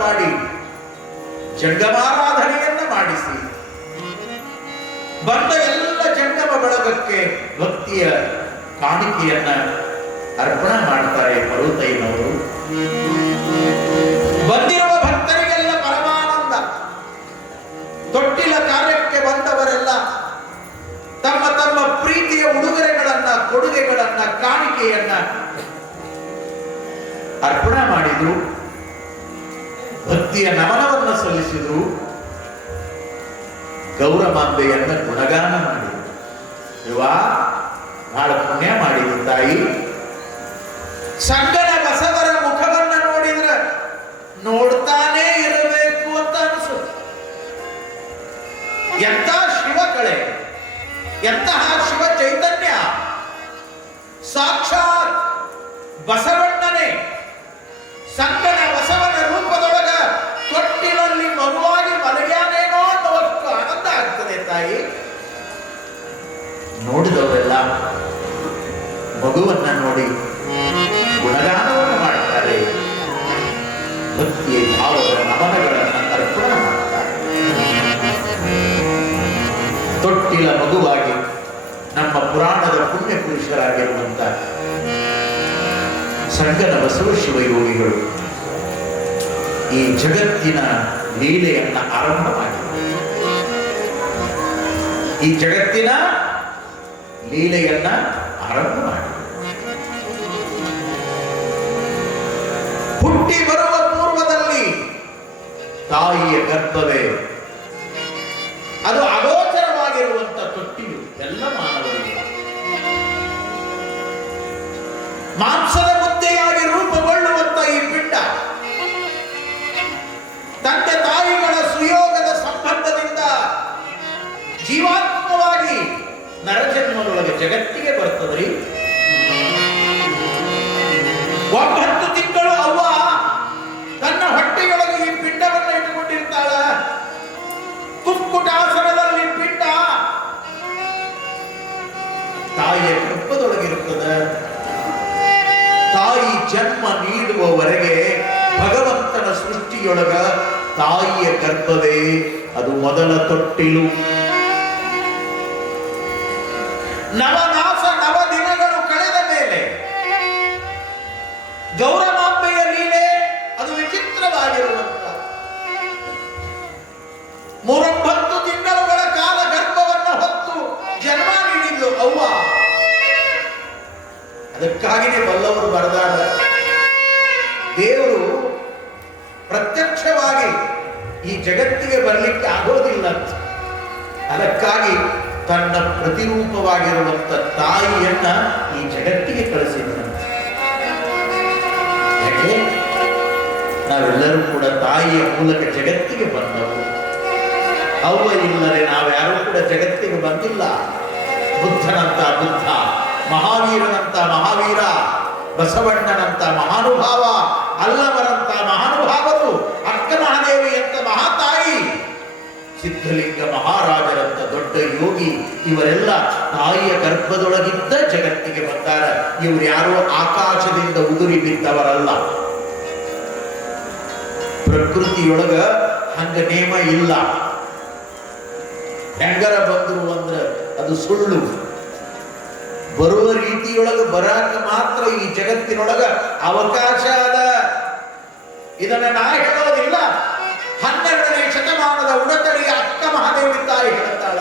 ಮಾಡಿ ಜಂಗಮಾರಾಧನೆಯನ್ನ ಮಾಡಿಸಿ. ಬಂದ ಎಲ್ಲ ಜಂಗಮ ಬಳಗಕ್ಕೆ ಭಕ್ತಿಯ ಕಾಣಿಕೆಯನ್ನ ಅರ್ಪಣೆ ಮಾಡ್ತಾರೆ ಪರ್ವತೈನವರು ಬಂದಿರುವ ಭಕ್ತರಿಗೆಲ್ಲ ಪರಮಾನಂದ. ತೊಟ್ಟಿಲ ಕಾರ್ಯಕ್ಕೆ ಬಂದವರೆಲ್ಲ ತಮ್ಮ ತಮ್ಮ ಪ್ರೀತಿಯ ಉಡುಗೊರೆಗಳನ್ನ, ಕೊಡುಗೆಗಳನ್ನ, ಕಾಣಿಕೆಯನ್ನ ಅರ್ಪಣೆ ಮಾಡಿದ್ರು. ಭಕ್ತಿಯ ನಮನವನ್ನು ಸಲ್ಲಿಸಿದ್ರು. ಗೌರಮಾಂಬೆಯನ್ನು ಗುಣಗಾನ ಮಾಡಿದರು. ಬಹಳ ಪುಣ್ಯ ಮಾಡಿದ ತಾಯಿ. ಸಂಗನ ಬಸವರ ಮುಖವನ್ನು ನೋಡಿದ್ರ ನೋಡ್ತಾನೆ ಇರಬೇಕು ಅಂತ ಅನಿಸುತ್ತೆ ಎಂತ ಶಿವ ಕಳೆ, ಎಂತಹ ಶಿವ ಚೈತನ್ಯ. ಸಾಕ್ಷಾತ್ ಬಸವಣ್ಣನೇ ನೋಡಿದವರೆಲ್ಲ ಮಗುವನ್ನ ನೋಡಿ ಗುಣಗಾನವನ್ನು ಮಾಡ್ತಾರೆ ಭಕ್ತಿಯ ಭಾವದ ನಮನಗಳನ್ನು ಅರ್ಪಣೆ ಮಾಡ್ತಾರೆ ತೊಟ್ಟಿಲ ಮಗುವಾಗಿ ನಮ್ಮ ಪುರಾಣದ ಪುಣ್ಯ ಪುರುಷರಾಗಿರುವಂತ ಸಂಗನ ಬಸವ ಯೋಗಿಗಳು ಈ ಜಗತ್ತಿನ ಲೀಲೆಯನ್ನ ಆರಂಭ ಮಾಡಿದರು. ಈ ಜಗತ್ತಿನ ಲೀಲೆಯನ್ನ ಆರಂಭ ಮಾಡಿ ಹುಟ್ಟಿ ಬರುವ ಪೂರ್ವದಲ್ಲಿ ತಾಯಿಯ ಗರ್ಭವೇ. ಅದು ಅಗೋಚರವಾಗಿರುವಂತ ತೊಟ್ಟಿಯು ಎಲ್ಲ ಮಾನವರಿಗೆ. ಮಾಂಸದ ಜಗತ್ತಿಗೆ ಬರ್ತದ್ರಿ. ಒಂಬತ್ತು ತಿಂಗಳು ಅವ್ವ ತನ್ನ ಹೊಟ್ಟೆಯೊಳಗೆ ಈ ಪಿಂಡವನ್ನು ಇಟ್ಟುಕೊಂಡಿರ್ತಾಳ. ಕುಕ್ಕುಟಾಸನದಲ್ಲಿ ಪಿಂಡ. ತಾಯಿಯ ಗರ್ಭದೊಳಗಿರುತ್ತದೆ ತಾಯಿ ಜನ್ಮ ನೀಡುವವರೆಗೆ ಭಗವಂತನ ಸೃಷ್ಟಿಯೊಳಗ ತಾಯಿಯ ಗರ್ಭವೇ, ಅದು ಮೊದಲ ತೊಟ್ಟಿಲು. ನವನಾಸ ನವ ದಿನಗಳು ಕಳೆದ ಮೇಲೆ ಗೌರವಾಂಬೆಯ ಲೀಲೆ ಅದು ವಿಚಿತ್ರವಾಗಿರುವಂತ ಮೂರೊಂಬತ್ತು ತಿಂಗಳುಗಳ ಕಾಲ ಗರ್ಭವನ್ನು ಹೊತ್ತು ಜನ್ಮ ನೀಡಿದ್ಲು ಅವ್ವ ಅದಕ್ಕಾಗಿಯೇ ಬಲ್ಲವರು ಬರೆದಾಗ ದೇವರು ಪ್ರತ್ಯಕ್ಷವಾಗಿ ಈ ಜಗತ್ತಿಗೆ ಬರಲಿಕ್ಕೆ ಆಗೋದಿಲ್ಲ ಅಂತ. ಅದಕ್ಕಾಗಿ ತನ್ನ ಪ್ರತಿರೂಪವಾಗಿರುವಂತ ತಾಯಿಯನ್ನ ಈ ಜಗತ್ತಿಗೆ ಕಳಿಸಿದ್ದಂತೆ ನಾವೆಲ್ಲರೂ ಕೂಡ ತಾಯಿಯ ಮೂಲಕ ಜಗತ್ತಿಗೆ ಬಂದವು. ಅವ ಇಲ್ಲದೆ ನಾವ್ಯಾರೂ ಕೂಡ ಜಗತ್ತಿಗೆ ಬಂದಿಲ್ಲ. ಬುದ್ಧನಂತ ಬುದ್ಧ, ಮಹಾವೀರನಂತ ಮಹಾವೀರ, ಬಸವಣ್ಣನಂತ ಮಹಾನುಭಾವ, ಅಲ್ಲವರಂತ ಮಹಾನುಭಾವರು ಅಕ್ಕ ಮಹಾದೇವಿ ಅಂತ ಮಹಾತಾಯಿ, ಸಿದ್ಧಲಿಂಗ ಮಹಾರಾಜರಂತ ದೊಡ್ಡ ಯೋಗಿ ಇವರೆಲ್ಲ ತಾಯಿಯ ಗರ್ಭದೊಳಗಿದ್ದ ಜಗತ್ತಿಗೆ ಬರ್ತಾರೆ ಇವರು ಯಾರೋ? ಆಕಾಶದಿಂದ ಉದುರಿ ಬಿದ್ದವರಲ್ಲ. ಪ್ರಕೃತಿಯೊಳಗ ಹಂಗ ನೇಮ ಇಲ್ಲ. ಹೆಂಗರ ಬಂದ್ರು ಅಂದ್ರ ಅದು ಸುಳ್ಳು. ಬರುವ ರೀತಿಯೊಳಗ ಬರಾಕ ಮಾತ್ರ ಈ ಜಗತ್ತಿನೊಳಗ ಅವಕಾಶ ಅದ. ಇದನ್ನ ನಾ ಹೇಳೋದಿಲ್ಲ. ಹನ್ನೆರಡನೇ ಶತಮಾನದ ಉಡತಳಿಯ ಅಕ್ಕ ಮಹಾದೇವಿ ತಾಯಿ ಹೇಳ್ತಾಳ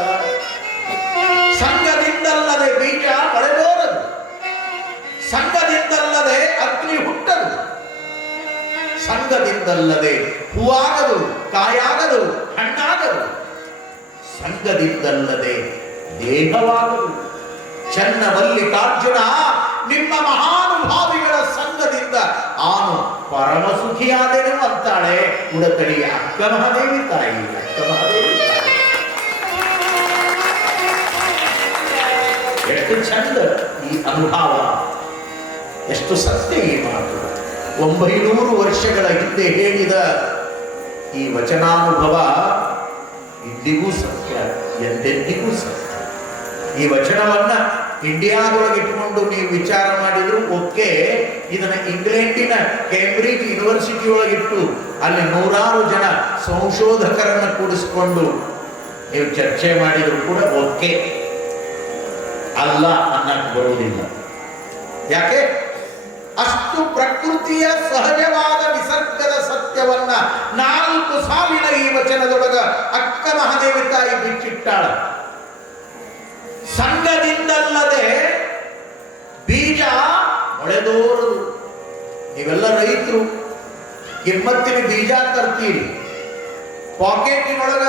ಸಂಘದಿಂದಲ್ಲದೆ ಬೀಜ ಮಳೆಬೋರದು ಸಂಘದಿಂದಲ್ಲದೆ ಅಗ್ನಿ ಹುಟ್ಟದು. ಸಂಘದಿಂದಲ್ಲದೆ ಹೂವಾಗದು, ಕಾಯಾಗದು, ಹಣ್ಣಾಗದು. ಸಂಘದಿಂದಲ್ಲದೆ ದೇಹವಾಗದು. ಚನ್ನ ಮಲ್ಲಿಕಾರ್ಜುನ ನಿಮ್ಮ ಮಹಾನುಭಾವಿಗಳ ಸಂಘದಿಂದ ಆನು ಪರಮ ಸುಖಿಯಾದೆನು ಅಂತಾಳೆ. ಉಡತಡಿಯ ಅಕ್ಕ ಮಹಾದೇವಿ ತಾಯಿ ಅಕ್ಕ ಮಹಾದೇವಿ ತಾಯಿ. ಎಷ್ಟು ಚಂದ ಈ ಅನುಭವ ಎಷ್ಟು ಸತ್ಯ ಈ ಮಾತು ಒಂಬೈನೂರು ವರ್ಷಗಳ ಹಿಂದೆ ಹೇಳಿದ ಈ ವಚನಾನುಭವ ಇಂದಿಗೂ ಸತ್ಯ, ಎಂದೆಂದಿಗೂ ಸತ್ಯ. ಈ ವಚನವನ್ನ ಇಂಡಿಯಾದೊಳಗೆ ಇಟ್ಕೊಂಡು ನೀವು ವಿಚಾರ ಮಾಡಿದ್ರು ಓಕೆ, ಇದನ್ನ ಇಂಗ್ಲೆಂಡಿನ ಕೇಂಬ್ರಿಡ್ಜ್ ಯೂನಿವರ್ಸಿಟಿ ಒಳಗಿಟ್ಟು ಅಲ್ಲಿ ನೂರಾರು ಜನ ಸಂಶೋಧಕರನ್ನ ಕೂಡಿಸಿಕೊಂಡು ನೀವು ಚರ್ಚೆ ಮಾಡಿದ್ರು ಕೂಡ ಓಕೆ. ಅಲ್ಲ ಅನ್ನಕ್ಕೆ ಬರುವುದಿಲ್ಲ. ಯಾಕೆ? ಅಷ್ಟು ಪ್ರಕೃತಿಯ ಸಹಜವಾದ ನಿಸರ್ಗದ ಸತ್ಯವನ್ನ ನಾಲ್ಕು ಸಾವಿನ ಈ ವಚನದೊಳಗ ಅಕ್ಕ ಮಹಾದೇವಿ ತಾಯಿ ಬಿಚ್ಚಿಟ್ಟಾಳ. ಸಂಘದಿಂದಲ್ಲದೆ ಬೀಜ ಮೊಳೆದೋರದು. ನೀವೆಲ್ಲ ರೈತರು, ಕಿಮ್ಮತ್ತಿನ ಬೀಜ ತರ್ತೀರಿ. ಪಾಕೆಟಿನೊಳಗ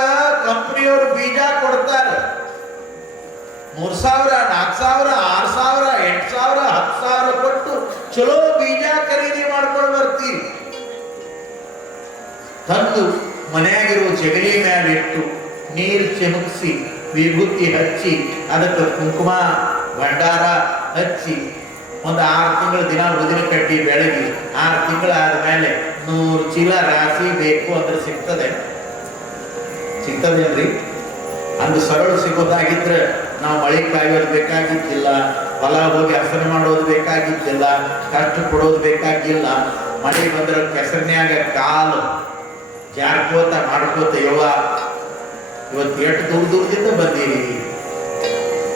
ಕಂಪ್ನಿಯವರು ಬೀಜ ಕೊಡ್ತಾರೆ. ಮೂರ್ ಸಾವಿರ, ನಾಲ್ಕು ಸಾವಿರ, ಆರು ಸಾವಿರ, ಎಂಟು ಸಾವಿರ, ಹತ್ತು ಸಾವಿರ ಕೊಟ್ಟು ಚಲೋ ಬೀಜ ಖರೀದಿ ಮಾಡ್ಕೊಂಡು ಬರ್ತೀವಿ ತಂದು ಮನೆಯಾಗಿರುವ ಜಗಲಿ ಮೇಲೆ ಇಟ್ಟು ನೀರು ಚಿಮುಕ್ಸಿ, ವಿಭೂತಿ ಹಚ್ಚಿ, ಅದಕ್ಕೆ ಕುಂಕುಮ, ಭಂಡಾರ ಹಚ್ಚಿ, ಒಂದು ಆರು ತಿಂಗಳ ದಿನ ಉದಿನ ಕಟ್ಟಿ ಬೆಳಗಿ, ಆರು ತಿಂಗಳಾದ ಮೇಲೆ ನೂರು ಚೀಲ ರಾಶಿ ಬೇಕು ಅಂದ್ರೆ ಸಿಗ್ತದೆ. ಸಿಗ್ತದೇನ್ರಿ ಅಂದು ಸರಳು ಸಿಗೋದಾಗಿದ್ರೆ ನಾವು ಮಳೆ ಕಾಯೋದು ಬೇಕಾಗಿದ್ದಿಲ್ಲ, ಹೊಲ ಹೋಗಿ ಹಸನ ಮಾಡೋದು ಬೇಕಾಗಿದ್ದಿಲ್ಲ ಕಷ್ಟ ಕೊಡೋದು ಬೇಕಾಗಿಲ್ಲ. ಮಳೆ ಬಂದ್ರೆ ಕೆಸರಿನ್ಯಾಗ ಕಾಲು ಜಾರ್ಕೋತ ಮಾಡ್ಕೋತ, ಯವ್ವ, ಇವತ್ತು ಎಷ್ಟು ದೂರ ದೂರದಿಂದ ಬಂದೀರಿ?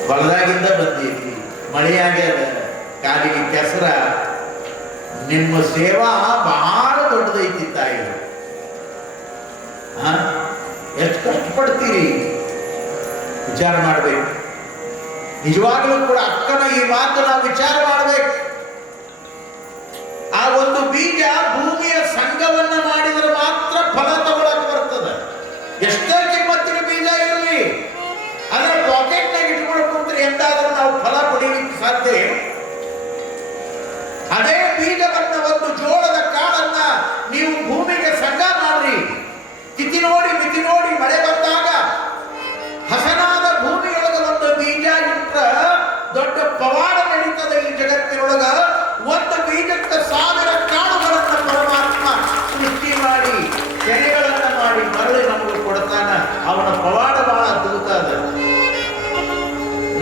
ಹೊಲದಾಗಿಂದ ಬಂದೀರಿ. ಮಳೆಯಾಗ್ಯದ ಕಾಲಿಗೆ ಕೆಸರ. ನಿಮ್ಮ ಸೇವಾ ಬಹಳ ದೊಡ್ಡದೈತಿ ತಾಯಿ. ಎಷ್ಟು ಕಷ್ಟಪಡ್ತೀರಿ? ವಿಚಾರ ಮಾಡಬೇಕು. ನಿಜವಾಗಲೂ ಕೂಡ ಅಕ್ಕನ ಈ ಮಾತು ನಾವು ವಿಚಾರ ಮಾಡಬೇಕು. ಆ ಒಂದು ಬೀಜ ಭೂಮಿಯ ಸಂಘವನ್ನ ಮಾಡಿದರೆ ಮಾತ್ರ ಫಲ ತಗೊಳಕ್ ಬರ್ತದೆ. ಎಷ್ಟೇ ಕಿಮ್ಮತ್ತಿನ ಬೀಜ ಇರಲಿ ಅದರ ಪಾಕೆಟ್ನಾಗ ಇಟ್ಕೊಂಡು ಕುಂತ್ರೆ ಎಂದಾದ್ರೂ ನಾವು ಫಲ ಪಡೀಲಿಕ್ಕೆ ಸಾಧ್ಯ? ಅದೇ ಬೀಜವನ್ನ ಒಂದು ಜೋಳದ ಕಾಳನ್ನ ನೀವು ಭೂಮಿಗೆ ಸಂಘ ಮಾಡ್ರಿ. ತಿಥಿ ನೋಡಿ ಮಿತಿ ನೋಡಿ ಮಳೆ ಬಂದಾಗ ಹಸನಾದ ಅವನ ಪವಾಡ ಬಹಳ ಅದ್ಭುತ ಅದ.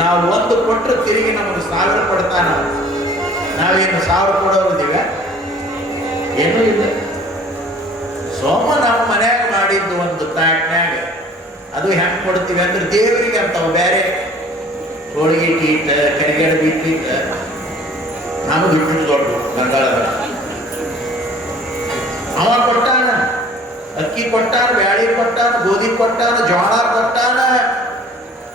ನಾವು ಒಂದು ಕೊಟ್ಟರೆ ತಿರುಗಿ ನಮಗೆ ಸಾವಿರ ಕೊಡ್ತಾನ. ನಾವೇನು ಸಾವಿರ ಕೊಡೋರಿದ್ದೀವ? ಏನೂ ಇಲ್ಲ. ಸೋಮ ನಮ್ಮ ಮನ್ಯಾಗ ಮಾಡಿದ್ದು ಒಂದು ತಾಟ್ನ್ಯಾಗ ಅದು ಹೆಂಗ್ ಕೊಡ್ತೀವಿ ಅಂದ್ರೆ ದೇವರಿಗೆ ಅಂತಾವ ಬೇರೆ ಹೋಳಿಗೆ ಟೀಟ ಕರಿಗಡ ಬಿಟ್ಟಿಟ್ಟ ನಾನು ಬಿಟ್ಟು ದೊಡ್ಡ ಬಂಗಾಳದ. ಅವ ಕೊಟ್ಟಾನ. ಅಕ್ಕಿ ಕೊಟ್ಟಾನ, ಬ್ಯಾಳಿ ಕೊಟ್ಟಾನ, ಗೋಧಿ ಕೊಟ್ಟಾನ, ಜೋಳ ಕೊಟ್ಟಾನ,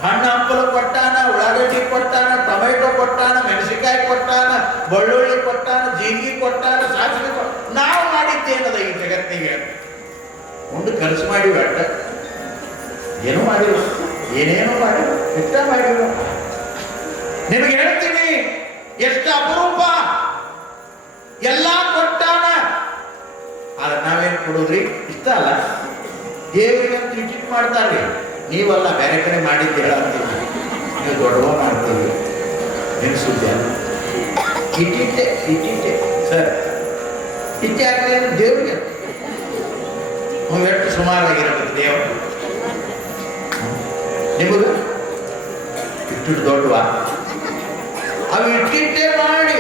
ಹಣ್ಣು ಹಂಪಲು ಕೊಟ್ಟಾನ, ಉಳ್ಳಾಗಡ್ಡಿ ಕೊಟ್ಟಾನ, ಟೊಮೆಟೊ ಕೊಟ್ಟಾನ, ಮೆಣಸಿನಕಾಯಿ ಕೊಟ್ಟಾನ, ಬೆಳ್ಳುಳ್ಳಿ ಕೊಟ್ಟಾನ, ಜೀರಿಗೆ ಕೊಟ್ಟಾನ, ಸಾಸಿವೆ ನಾವು ಮಾಡಿದ್ದೇನದ ಈ ಜಗತ್ತಿಗೆ. ಒಂದು ಖರ್ಚು ಮಾಡಿ ಅಡ್ಡ ಏನೂ ಮಾಡಿಲ್ಲ. ಏನೇನೋ ಮಾಡಿಲ್ಲ. ಇಷ್ಟ ಮಾಡಿಲ್ಲ. ನಿಮಗೆ ಹೇಳ್ತೀನಿ, ಎಷ್ಟು ಅಪರೂಪ. ಎಲ್ಲ ಕೊಟ್ಟಾನ ಆದ್ರೆ ನಾವೇನು ಕೊಡೋದ್ರಿ? ಇಷ್ಟ ಅಲ್ಲ. ದೇವರಿಗೆ ಅಂತ ಮಾಡ್ತಾರೆ. ನೀವಲ್ಲ ಬೇರೆ ಕಡೆ ಮಾಡಿದ್ದು ಹೇಳತ್ತೀವಿ ನೀವು ದೊಡ್ಡವ ಮಾಡ್ತೀವಿ. ಅಲ್ಲ. ಇಟ್ಟಿಟ್ಟೆ ಇಟ್ಟಿಟ್ಟೆ. ಸರ್ ಇಟ್ಟೆ ಆಗಲಿ ದೇವ್ರಿಗೆ. ಎಷ್ಟು ಸುಮಾರಾಗಿರಬೇಕು ದೇವರು. ನಿಮಗೆ ಇಟ್ಟು ದೊಡ್ಡವ? ಅವು ಇಟ್ಟಿಟ್ಟೆ ಮಾಡಿ.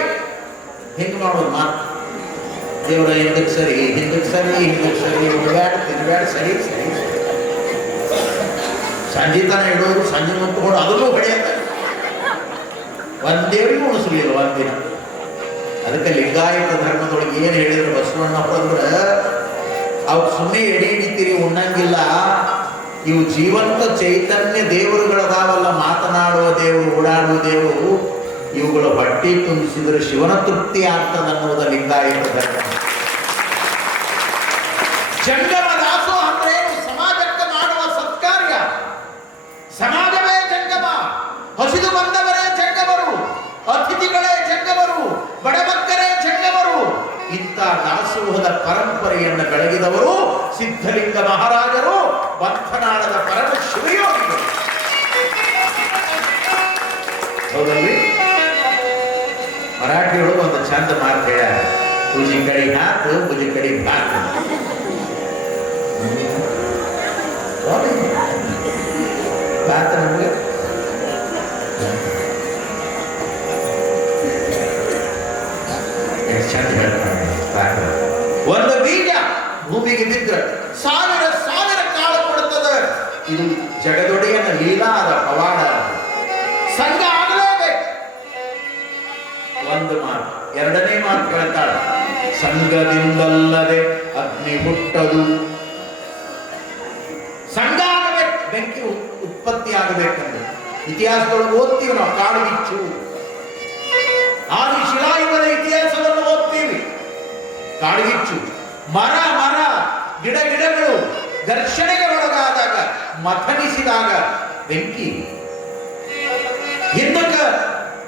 ಹೆಂಗೆ ಮಾಡೋದು ಮಾತು? ದೇವರ ಹಿಂದಕ್ಕೆ ಸರಿ ಹಿಂದಕ್ಕೆ ಸರಿ ಹಿಂದಕ್ಕೆ ಸರಿ ಹುಡುಗಾಡ ತಿನ್ಬೇಡ, ಸರಿ ಸರಿ. ಸಂಜೆ ತನ ಇಡೋರು, ಸಂಜೆ ಮುಟ್ಕೊಂಡು ಅದನ್ನು ಹೊಡೆಯುತ್ತೆ ಒಂದೇವರಿಗೂ ಉಣಿಸಲಿಲ್ಲ ಒಂದಿನ ಅದಕ್ಕೆ ಲಿಂಗಾಯತ ಧರ್ಮದೊಳಗೆ ಏನು ಹೇಳಿದ್ರು ಬಸವಣ್ಣಪ್ಪ ಅಂದ್ರೆ ಅವ್ ಸುಮ್ಮನೆ ಎಡಿ ಹಿಡಿತೀರಿ ಉಣ್ಣಂಗಿಲ್ಲ. ಇವು ಜೀವಂತ ಚೈತನ್ಯ ದೇವರುಗಳದಾವಲ್ಲ, ಮಾತನಾಡುವ ದೇವರು, ಓಡಾಡುವ ದೇವರು, ಇವುಗಳ ಬಟ್ಟಿ ತುಂಬಿಸಿದರೆ ಶಿವನ ತೃಪ್ತಿ ಆಗ್ತದೆ ಅನ್ನೋದ ಲಿಂಗಾಯತ ಧರ್ಮ. ದಾಸೋಹದ ಪರಂಪರೆಯನ್ನು ಬೆಳಗಿದವರು ಸಿದ್ಧಲಿಂಗ ಮಹಾರಾಜರು, ಬಂಧನಾಳದ ಪರಮ ಶಿವಯೋಗಿಗಳು ಮರಾಠಿಯೊಳಗೆ ಒಂದು ಚಂದ ಮಾತು. ಪೂಜೆ ತುಜಿ ಕಡೆ ಹಾಕು ಬುಜಿ ಕಡೆ ಹಾಕು. ನಮಗೆ ಭೂಮಿಗೆ ಬಿದ್ದರೆ ಸಾವಿರ ಸಾವಿರ ಕಾಲ ಕೊಡುತ್ತದೆ. ಇದು ಜಗದೊಡೆಯನ ಲೀಲಾದ ಪವಾಡ. ಸಂಘ ಆಗಲೇಬೇಕು ಒಂದು ಮಾತು, ಎರಡನೇ ಮಾತು ಕೇಳ್ತಾಳೆ ಸಂಘದಿಂದಲ್ಲದೆ ಅಗ್ನಿ ಹುಟ್ಟದು. ಸಂಘ ಆಗಬೇಕು, ಬೆಂಕಿ ಉತ್- ಉತ್ಪತ್ತಿ ಆಗಬೇಕಂದ್ರೆ ಇತಿಹಾಸದೊಳಗೆ ಓದ್ತೀವಿ ನಾವು ಕಾಡುಗಿಚ್ಚು ಆದಿ ಶಿಲಾಯುಗದ ಇತಿಹಾಸವನ್ನು ಓದ್ತೀವಿ. ಕಾಡುಗಿಚ್ಚು ಮರ ಗಿಡ ಗಿಡಗಳು ಘರ್ಷಣೆಗೆ ಒಳಗಾದಾಗ ಮಥನಿಸಿದಾಗ ಬೆಂಕಿ. ಹಿಂದಕ್ಕ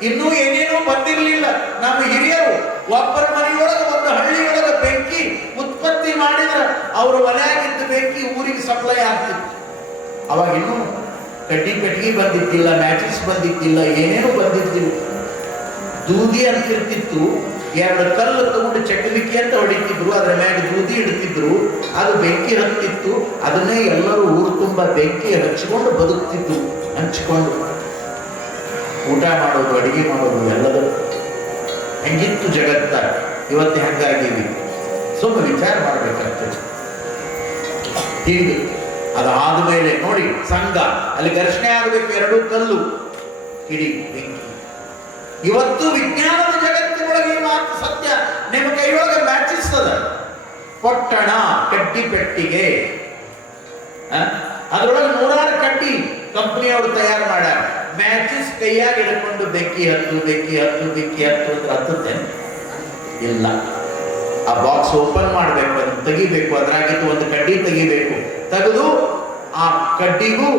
ಇನ್ನೂ ಏನೇನೂ ಬಂದಿರಲಿಲ್ಲ. ನಮ್ಮ ಹಿರಿಯರು ಒಬ್ಬರ ಮನೆಯೊಳಗೆ ಒಂದು ಹಳ್ಳಿಯೊಳಗೆ ಬೆಂಕಿ ಉತ್ಪತ್ತಿ ಮಾಡಿದ್ರೆ ಅವ್ರ ಮನೆಯಾಗಿದ್ದ ಬೆಂಕಿ ಊರಿಗೆ ಸಪ್ಲೈ ಆಗ್ತಿತ್ತು. ಅವಾಗ ಇನ್ನೂ ಕಡ್ಡಿ ಕಟ್ಟಿಗೆ ಬಂದಿದ್ದಿಲ್ಲ ಮ್ಯಾಟ್ರಿಕ್ಸ್ ಬಂದಿದ್ದಿಲ್ಲ, ಏನೇನೂ ಬಂದಿದ್ದಿಲ್ಲ ದೂದಿ ಅಂತಿರ್ತಿತ್ತು ಎರಡು ಕಲ್ಲು ತಗೊಂಡು ಚಟುವಿಕೆ ಅಂತ ಹೊಡಿತಿದ್ರು, ಅದರ ಮೇಲೆ ದೂದಿ ಇಡ್ತಿದ್ರು. ಅದು ಬೆಂಕಿ ಹತ್ತಿತ್ತು, ಅದನ್ನೇ ಎಲ್ಲರೂ ಊರು ತುಂಬ ಬೆಂಕಿ ಹಚ್ಚಿಕೊಂಡು ಬದುಕ್ತಿದ್ರು ಹಂಚಿಕೊಂಡು ಊಟ ಮಾಡೋದು, ಅಡಿಗೆ ಮಾಡೋದು ಎಲ್ಲದೂ ಹೆಂಗಿತ್ತು ಜಗತ್ತ? ಇವತ್ತು ಹೆಂಗಾಗಿವಿ. ಸ್ವಲ್ಪ ವಿಚಾರ ಮಾಡಬೇಕಾಗ್ತದೆ. ಹೀಗೆ ಅದಾದ ಮೇಲೆ ನೋಡಿ, ಸಂಘ, ಅಲ್ಲಿ ಘರ್ಷಣೆ ಆಗಬೇಕು, ಎರಡು ಕಲ್ಲು ಇಡೀ ಬೆಂಕಿ. ಇವತ್ತು ವಿಜ್ಞಾನದ ಜಗತ್ತಿನೊಳಗೆ ಈ ಮಾತು ಸತ್ಯ ನಿಮ್ಮ ಕೈಯೊಳಗೆ ಮ್ಯಾಚಿಸ್ ಅದ ಪೊಟ್ಟಣ ಕಡ್ಡಿ ಪೆಟ್ಟಿಗೆ? ಅದ್ರೊಳಗೆ ನೂರಾರು ಕಡ್ಡಿ ಕಂಪನಿಯವರು ತಯಾರು ಮಾಡ್ಯಾರ. ಮ್ಯಾಚಿಸ್ ಕೈಯಾಗಿ ಹಿಡ್ಕೊಂಡು ಬೆಕ್ಕಿ ಹತ್ತು ಬೆಕ್ಕಿ ಹತ್ತು ಬೆಕ್ಕಿ ಹತ್ತು ಅಂತ ಹತ್ತುತ್ತೆ. ಇಲ್ಲ. ಆ ಬಾಕ್ಸ್ ಓಪನ್ ಮಾಡಬೇಕು, ಅದನ್ನು ತೆಗಿಬೇಕು, ಅದ್ರಾಗಿದ್ದು ಒಂದು ಕಡ್ಡಿ ತೆಗಿಬೇಕು. ತೆಗೆದು ಆ ಕಡ್ಡಿಗೂ,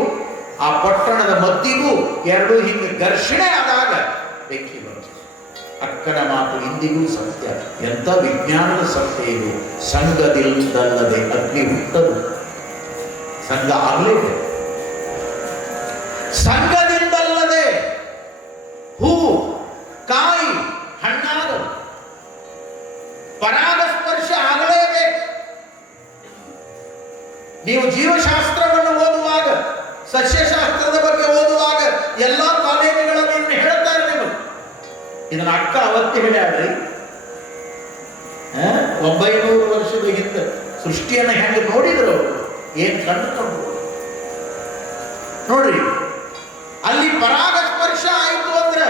ಆ ಪೊಟ್ಟಣದ ಮದ್ದಿಗೂ ಎರಡು ಹಿಂಗೆ ಘರ್ಷಣೆ ಆದಾಗ ಅಕ್ಕನ ಮಾತು ಇಂದಿಗೂ ಸತ್ಯ. ಎಂಥ ವಿಜ್ಞಾನದ ಸತ್ಯ ಇದು? ಅಗ್ನಿ ಹುಟ್ಟದು. ಸಂಘ ಆಗಲೇ ಸಂಘದಿಂದಲ್ಲದೆ ಹೂ, ಕಾಯಿ ಹಣ್ಣಾದ ಪರಾಗಸ್ಪರ್ಶ ಆಗಲೇಬೇಕು. ನೀವು ಜೀವಶಾಸ್ತ್ರವನ್ನು ಓದುವಾಗ, ಸಸ್ಯಶಾಸ್ತ್ರದ ಬಗ್ಗೆ ಓದುವಾಗ ಎಲ್ಲ ಕಾಲೇಜುಗಳಲ್ಲಿ ಇನ್ನು ಹೇಳ್ತಾರೆ ನೀವು ಇದನ್ನ ಅಕ್ಕ ಅವತ್ತಿ ಹೇಳ್ಯಾಡ್ರಿ? ಒಂಬೈನೂರು ವರ್ಷದ ಹಿಂದೆ ಸೃಷ್ಟಿಯನ್ನ ಹೆಂಗೆ ನೋಡಿದ್ರು ಏನು ಕಂಡುಕೊಂಡ್ರು ನೋಡ್ರಿ, ಅಲ್ಲಿ ಪರಾಗಸ್ಪರ್ಶ ಆಯಿತು ಅಂದ್ರೆ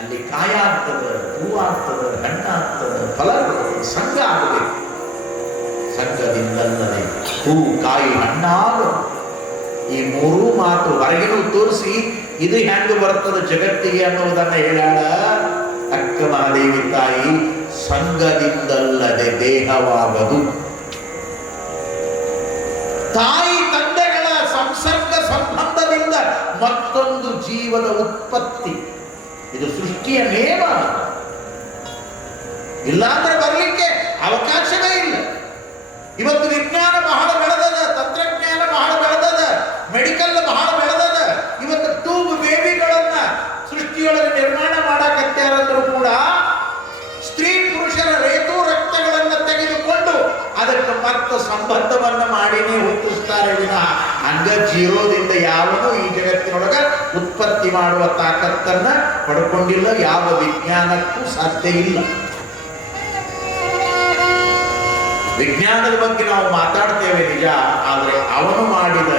ಅಲ್ಲಿ ಕಾಯ ಆಗ್ತದ ಹೂ ಆಗ್ತದ ಗಂಡ ಆಗ್ತದ, ಫಲ ಸಂಘ ಆಗಬೇಕು. ಸಂಘದಿಂದಲ್ಲದೆ ಹೂ, ಕಾಯಿ ಹಣ್ಣಾಗ ಈ ಮೂರೂ ಮಾತು ಹೊರಗಿನೂ ತೋರಿಸಿ ಇದು ಹೆಂಗ ಬರ್ತದ ಜಗತ್ತಿಗೆ ಅನ್ನುವುದನ್ನ ಹೇಳ ಅಕ್ಕ ಮಹಾದೇವಿ ತಾಯಿ, ಸಂಘದಿಂದಲ್ಲದೆ ದೇಹವಾಗದು. ತಾಯಿ ತಂದೆಗಳ ಸಂಸರ್ಗ ಸಂಬಂಧದಿಂದ ಮತ್ತೊಂದು ಜೀವದ ಉತ್ಪತ್ತಿ. ಇದು ಸೃಷ್ಟಿಯ ನೇಮ. ಇಲ್ಲಾಂದ್ರೆ ಬರಲಿಕ್ಕೆ ಅವಕಾಶವೇ ಇಲ್ಲ. ಇವತ್ತು ವಿಜ್ಞಾನ ಬಹಳ ಬೆಳೆದದ ತಂತ್ರಜ್ಞಾನ ಬಹಳ ಮೆಡಿಕಲ್ ಬಹಳ ಬೆಳೆದದ. ಇವತ್ತು ಟೂಬ್ ಬೇಬಿಗಳನ್ನ ಸೃಷ್ಟಿಯೊಳಗೆ ನಿರ್ಮಾಣ ಮಾಡಕತ್ಯಾರಂದ್ರೂ ಕೂಡ ಸ್ತ್ರೀ ಪುರುಷರ ರೇತು ರಕ್ತಗಳನ್ನ ತೆಗೆದುಕೊಂಡು ಅದಕ್ಕೆ ಮತ್ತೆ ಸಂಬಂಧವನ್ನು ಮಾಡಿನೇ ಹುಟ್ಟಿಸ್ತಾರೆ ವಿನಃ. ಹಂಗ ಜೀರೋದಿಂದ ಯಾವನು ಈ ಜಗತ್ತಿನೊಳಗ ಉತ್ಪತ್ತಿ ಮಾಡುವ ತಾಕತ್ತನ್ನ ಪಡ್ಕೊಂಡಿಲ್ಲ, ಯಾವ ವಿಜ್ಞಾನಕ್ಕೂ ಸಾಧ್ಯ ಇಲ್ಲ. ವಿಜ್ಞಾನದ ಬಗ್ಗೆ ನಾವು ಮಾತಾಡ್ತೇವೆ ನಿಜ, ಆದರೆ ಅವನು ಮಾಡಿದ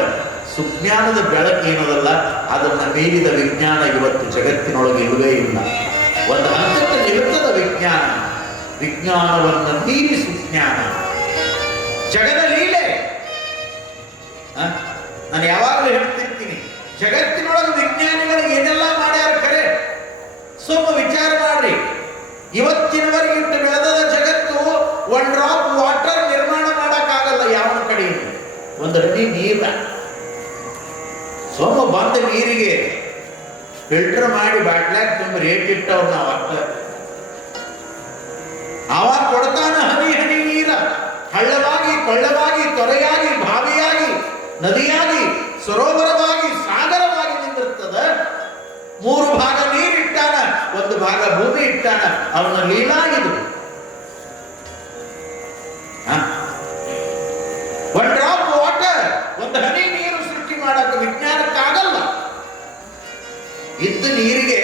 ಸುಜ್ಞಾನದ ಬೆಳಕು ಏನದಲ್ಲ, ಅದನ್ನ ಮೀರಿದ ವಿಜ್ಞಾನ ಇವತ್ತು ಜಗತ್ತಿನೊಳಗೆ ಇಲ್ಲವೇ ಇಲ್ಲ. ಒಂದು ಹಂತಕ್ಕೆ ನಿಲ್ತದ ವಿಜ್ಞಾನ, ವಿಜ್ಞಾನವನ್ನು ಮೀರಿ ಸುಜ್ಞಾನ. ಜಗದ ಲೀಲೆ? ನಾನು ಯಾವಾಗಲೂ ಹೇಳ್ತಿರ್ತೀನಿ, ಜಗತ್ತಿನೊಳಗೆ ವಿಜ್ಞಾನಿಗಳು ಏನೆಲ್ಲ ಮಾಡ್ಯಾರ ಕರೆ? ಸ್ವಲ್ಪ ವಿಚಾರ ಮಾಡ್ರಿ. ಇವತ್ತಿನವರೆಗೆ ಇಟ್ಟು ಬೆಳೆದ ಜಗತ್ತು ಒನ್ ಡ್ರಾಪ್ ವಾಟರ್ ನಿರ್ಮಾಣ ಮಾಡಕ್ಕಾಗಲ್ಲ ಯಾವ ಕಡೆಯಿಂದ ಒಂದು ಹನಿ ನೀರ ಸೋಮ ಬಂದ ನೀರಿಗೆ ಫಿಲ್ಟರ್ ಮಾಡಿ ಬಾಟ್ಲಾಗ ತುಂಬ ರೇಟ್ ಇಟ್ಟವ್ರು ನಾವು ಅಷ್ಟ. ಅವಾಗ ಕೊಡ್ತಾನ ಹನಿ ಹನಿ ನೀರ. ಹಳ್ಳವಾಗಿ, ಕೊಳ್ಳವಾಗಿ, ತೊರೆಯಾಗಿ, ಬಾವಿಯಾಗಿ, ನದಿಯಾಗಿ, ಸರೋವರವಾಗಿ, ಸಾಗರವಾಗಿ ನಿಂತಿರ್ತದ ಮೂರು ಭಾಗ ನೀರಿಟ್ಟಾನ ಒಂದು ಭಾಗ ಭೂಮಿ ಇಟ್ಟಾನ, ಅವನ ಲೀಲಾ ಇದು. ಒನ್ ಡ್ರಾಪ್ ವಾಟರ್ ಒಂದು ಹನಿ ನೀರು ಸೃಷ್ಟಿ ಮಾಡಕ್ಕೆ ವಿಜ್ಞಾನಕ್ಕಾಗಲ್ಲ ಇದ್ದ ನೀರಿಗೆ